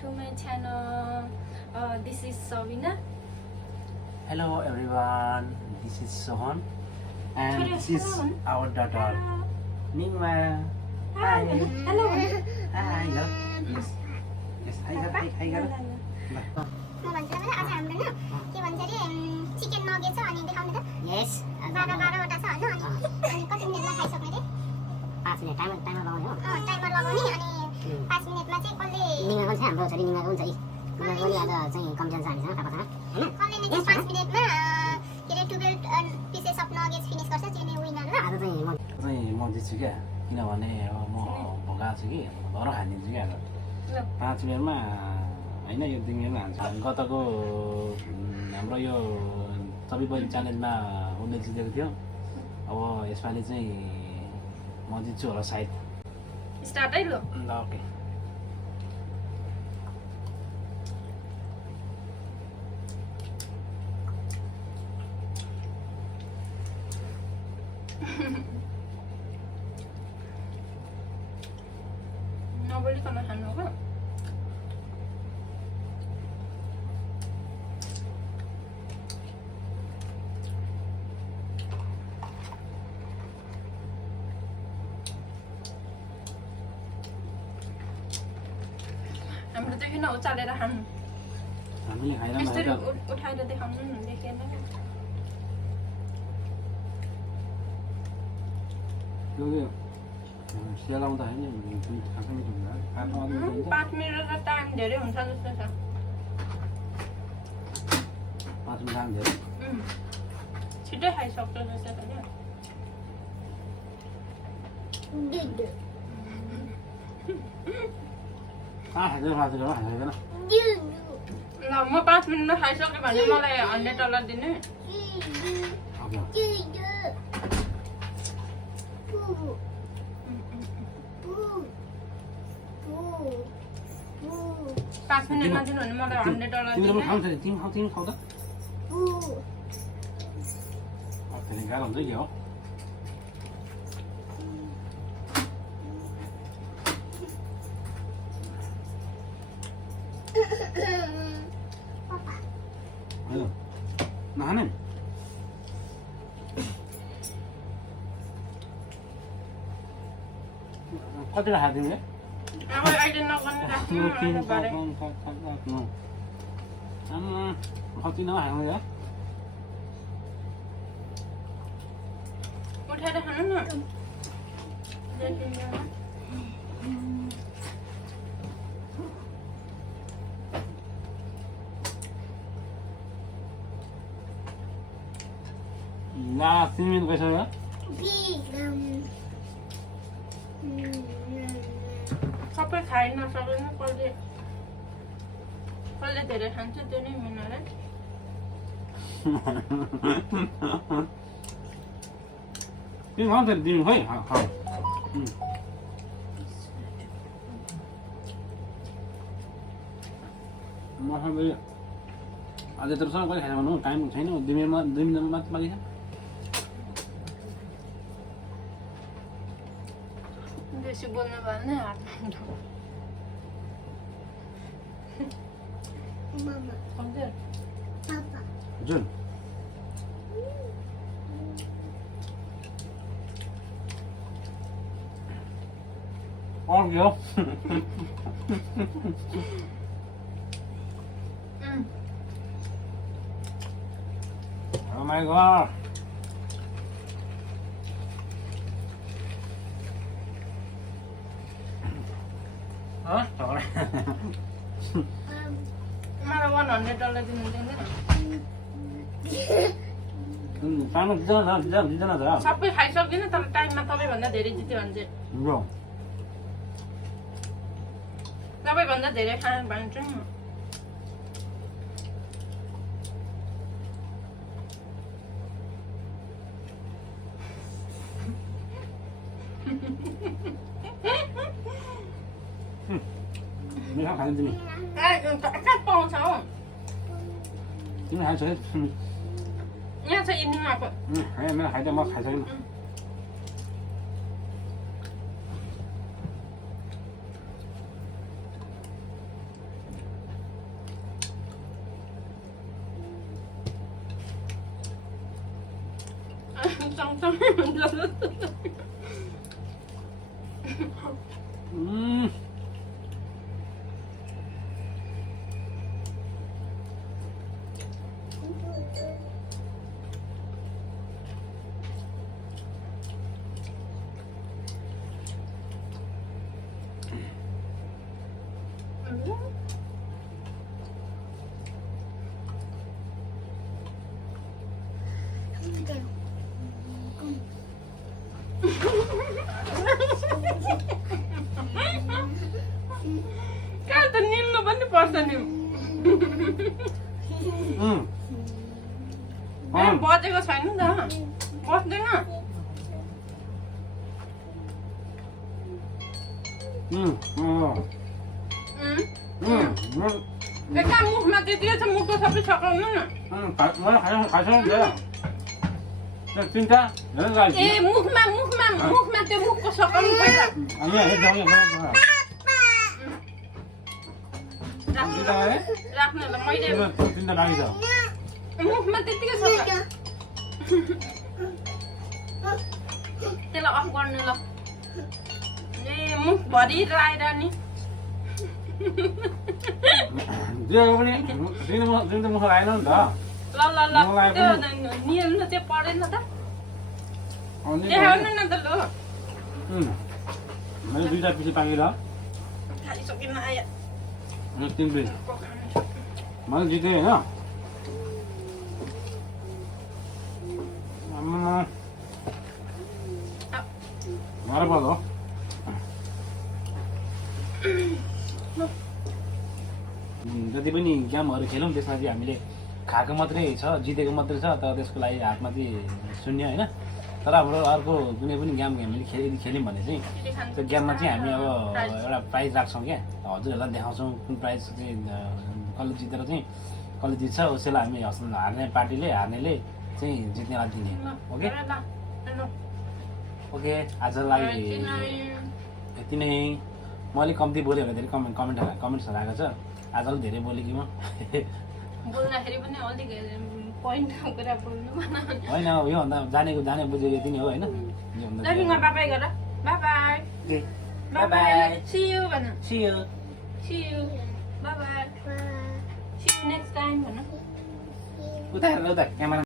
to my channel. This is Savina. Hello everyone, this is Sohan and this is our daughter Mingma. Hi. Hello. Hi, yes. Yes, hi, hi. म भन्छु ल आज हाम्रो न के भन्छ रे चिकन नगेट छ अनि देखाउनु त यस 12 वटा छ हैन अनि कति मिनेटमा खाइसक्ने रे 5 मिनेट टाइमर लगाउने हो टाइमर लगाउने अनि 5 मिनेटमा चाहिँ कसले निङा पनि छ हाम्रो छोरी निङाको हुन्छ है निङाको नि आज चाहिँ कम्पिटिसन छ हामीसँग थाहा हैन कसले नै 5 मिनेटमा के रे 12 पिसेस अफ नगेट्स फिनिश गर्छ त्यो नै विनर ल आज चाहिँ म जित्छु क्या किनभने अब म भोका छु कि घर खानिदिन्छु क्या आज 5 मिनेटमा हैन यो दिनमा हान्छ गतको हाम्रो यो सबै पनि च्यालेन्जमा उसले जितेको थियो अब यसपालि चाहिँ म जित्छु होला सायद Start है ल ओके नबोलिकन खानु हो हाम्रो देखिन उचालेर खानु हामीले खाइरहनु यसरी उठाएर देखाउनु न देखेन यो सेलाउँदा हैन खासै मिठो हुन्छ 5 मिनेट त टाइम धेरै हुन्छ जस्तो छ 5 मिनेट काम धेरै छिटै खाइसक्छ जस्तो छ क्या दुध खाँदैन दुध ल म 5 मिनेटमा खाइसकेँ भने मलाई $100 दिने दुध 5 मिनेटमा दिनु भने मलाई $100 तिमीले दिने पनि तिमी खाऊ त त्यसले गाह्रो हुन्छ कि हो नखाने कति राखा तिमीले अब अहिले नगर्ने राख्नु कति नखानु या उठाएर खानु न ला 3 मिनट गइसक्यो सबै खाइ नसकेन कसले कसले धेरै खान्छ त्यो नै मिनर है तिमी खाऊ त तिमी खोइ खाऊ मसँग अझै त सँग कहिले खाएर भन्नु टाइम छैन 2 मिनटमा मात्र बाँकी छ बेसी बोल्नु भने हात मम्मा हजुर पापा जुन अर्को Oh my god. Hả? Trời मलाई $100 दिनु दिँदैन सबै खाइसक्दिनँ तर टाइममा सबैभन्दा धेरै जित्यो भने चाहिँ सबैभन्दा धेरै खानु भन्छु नि मिठो खाने तिमी कहाँ पाउँछ हौ तिमी खाइसक्यो यहाँ छ इभिनिङ आएको मेरो खाइदियो म खाइसकेँ 짱짱이 만들었어. Kau ternium lo benda pasal ni. बजेको छैन नि त बस्दैन एका मुखमा त्यति छ मुखको सबै सकाउनु न ए मुखमा त्यो मुखको सकाउनु पहिला राख्नु ल मैले मुखमा त्यतिकै छ त्यसलाई अफ गर्नु ल ए मुख भरि राएर नि मुख आएन नि त ल त्यो नियम न त्यो परेन त देखाउनु न त ल मैले दुईटा पिसे पाकेर खाइसकिन आयो तिन पिस मैले जितेँ होइन मार पर्यो जति पनि गेमहरू खेलौँ त्यसमा चाहिँ हामीले खाएको मात्रै छ जितेको मात्रै छ तर त्यसको लागि हातमा चाहिँ शून्य होइन तर हाम्रो अर्को कुनै पनि गेम हामीले खेल्यौँ भने चाहिँ त्यो गेममा चाहिँ हामी अब एउटा प्राइज राख्छौँ क्या हजुरहरूलाई देखाउँछौँ कुन प्राइज चाहिँ कसले जितेर चाहिँ कसले जित्छ उसैलाई हामी हार्ने पार्टीले हार्नेले चाहिँ जित्नेलाई दिने ओके ओके आजलाई यति नै म अलिक कम्ती बोल्यो भने धेरै कमेन्ट्सहरू आएको छ आज अलिक धेरै बोलेँ कि म बोल्दाखेरि पनि अलिक पोइन्टको कुरा बोल्नु होइन योभन्दा जाने बुझेको यति नै हो होइन बाबाई गर बाबाई बाबाई सी यू भन see you bye bye see you next time भन उता हेर्नु उता क्यामेरा